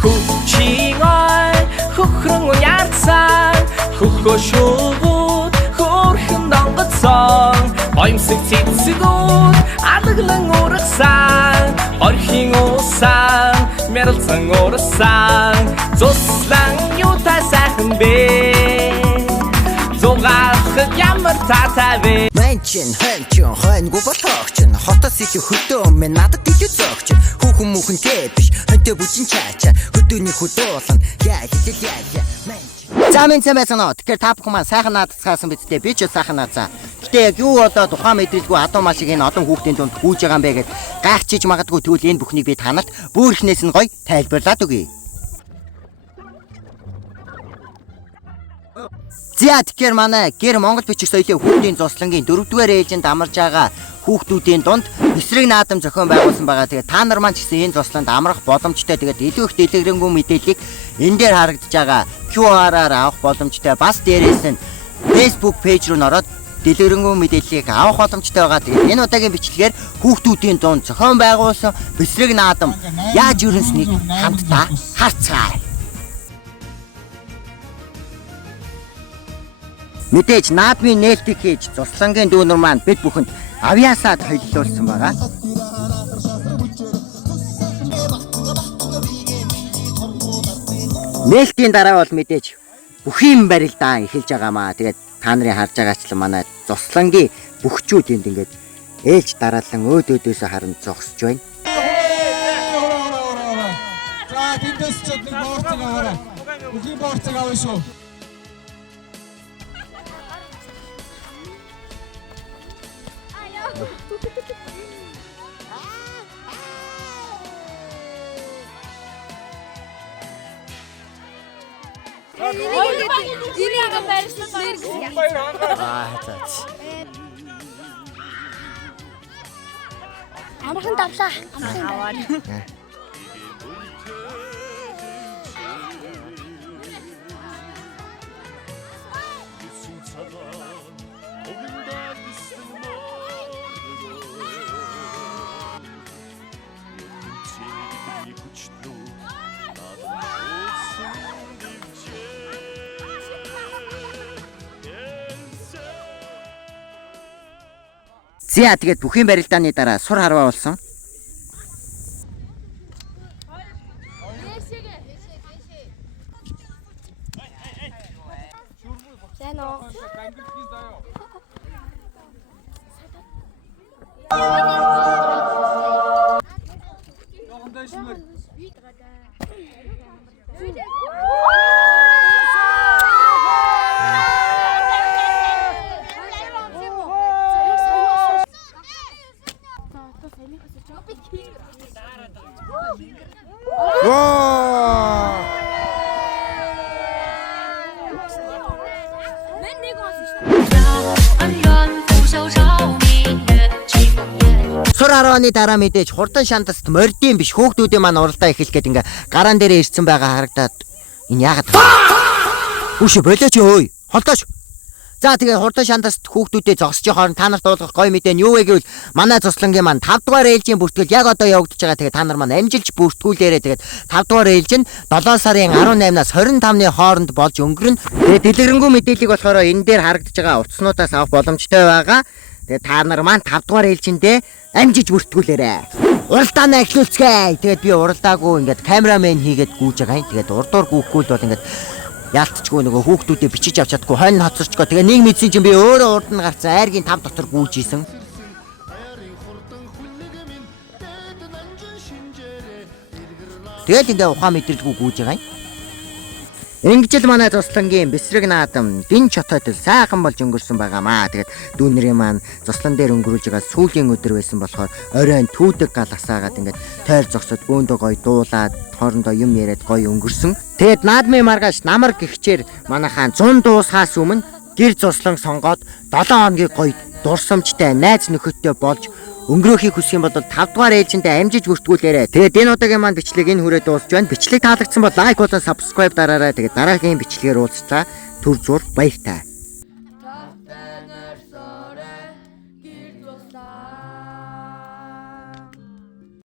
Хүчингой хөхрөн уярцсан хөхөө шувууд хөөрхөн донгоцсон Оимсэг цэцгүүд алаглан урагсан Орхийн усан мэрэлцэн урасан Цуслан юутай сайхан бэ Зугаахад ямар таатай вэ Мэнчин хэнчин хэнгүй болоогчин Хотос илүү хөдөө мэн надад илүү зөөгчин Хүүхэн мүхэн тэ биш хэнтэй бүжин чаача Хөдөөний хөдөө олон яа За минь цэмэсэноо тэгэхээр та бүхэн маань сайхан наадцгаасан бидтэй би ч сайхан наацаа Гэтэ яг юу одоо тухайн мэдрэлгүй адуу машиг энэ олон хүүхдийн дунд гүйж байгаа юм бэ гэд гайхчихж магадгүй тэгвэл энэ бүхнийг би танарт бүөрхнээс нь гоё тайлбарлаад өгье За тэгэхээр манай гэр Монгол бичих соёлын хүүхдийн зослонгийн 4-р ээлжинд амарж байгаа хүүхдүүдийн дунд эсрэг наадам зохион байгуулсан байгаа. Тэгээд та нар маань ч гэсэн энэ зослонд амрах боломжтой. Тэгээд илүү их дэлгэрэнгүй мэдээллийг энэ дээр харагдаж байгаа QR-аар авах боломжтой. Бас дээрээс нь Facebook пэйж рүү ороод дэлгэрэнгүй мэдээллийг авах боломжтой байгаа. Тэгээд энэ удаагийн бичлэгээр хүүхдүүдийн дунд зохион байгуулсан эсрэг наадам яаж өрнөснийг хамтдаа харцгаая. Мэдээж наадмын нээлтийг хийж зослонгийн дүүнер маань бид бүхэнд авьяасаад холилуулсан байгаа. Нээлтийн дараа бол мэдээж бүхий барилдаа эхэлж байгаамаа. Тэгээд та нарын харж байгаачлан манай зослонгийн бүхчүүд энд ингээд ээлж дараалан өөдөөдөөсөө харан зогсож байна. За тэндээс ч нэг боорцог аваарай. Бүхий боорцог авъя шүү. Амархан давлаа. Аваад. За тэгээд бүхий барилдааны дараа сур харваа болсон. Сур харвааны дараа мэдээж хурдан шантаст мордийн биш хүүхдүүдийн маань уралдаа эхэлэх гээд ингээ гараан дээрээ ирсэн байгаа харагдаад энэ яагаад Үгүй болооч өөй холдооч За тэгээ хурдан шантаст хүүхдүүдэд зогсож хоорон та нарт дуулгах гоё мэдээ нь юу вэ гэвэл манай цуслангийн маань 5 дугаар ээлжийн бүртгэл яг одоо явагдаж байгаа. Тэгээ та нар маань амжилж бүртгүүлээрээ тэгээд 5 дугаар ээлж нь 7 сарын 18-наас 25-ны хооронд болж өнгөрнө. Тэгээ дэлгэрэнгүй мэдээллийг болохоор энэ дээр харагдаж байгаа утаснуудаас авах боломжтой байгаа. Тэгээ та нар маань 5 дугаар ээлжиндээ амжиж бүртгүүлээрээ. Уралдаанаа эхлүүлцгээе. Тэгээд би уралдаагүй ингээд камерамен хийгээд гүйж байгаа юм. Тэгээд урдуур гүйхгүй бол ингээд яалтчгүй нөгөө хүүхдүүдэд бичиж авч чадахгүй хонь хоцорчгоо. Тэгээ нэг мэдсэн чинь би өөрөө урд нь гарцсан айргийн 5 дотор гүйж ийсэн. Тэгэл ингээ ухаан мэдрэлгүй гүйж байгаа юм. Ингэж л манай цуслангийн бэсрэг наадам дин чотод сайхан болж өнгөрсөн байгаамаа. Тэгээд дүүнэрийн маань цуслан дээр өнгөрүүлж байгаа сүүлийн өдөр байсан болохоор оройн түүдэг гал асаагаад ингээд тойр зогсоод бөөндөө гоё дуулаад хоорондоо юм яриад гоё өнгөрсөн. Тэгээд наадмын маргааш намар гихчээр манайхаа 100 дуусахаас өмнө гэр цуслан сонгоод 7 хоногийн гоё дурсамжтай найз нөхөдтэй болж өнгөрөөхийг хүсэх юм бол 5 дугаар ээлжиндээ амжиж бүртгүүлээрэй. Тэгээд энэ удаагийн маань бичлэг энэ хүрээ дуусч байна. Бичлэг таалагдсан бол лайк болон subscribe дараарай. Тэгээд дараагийн бичлэгээр уулзлаа. Түр зур баяртай.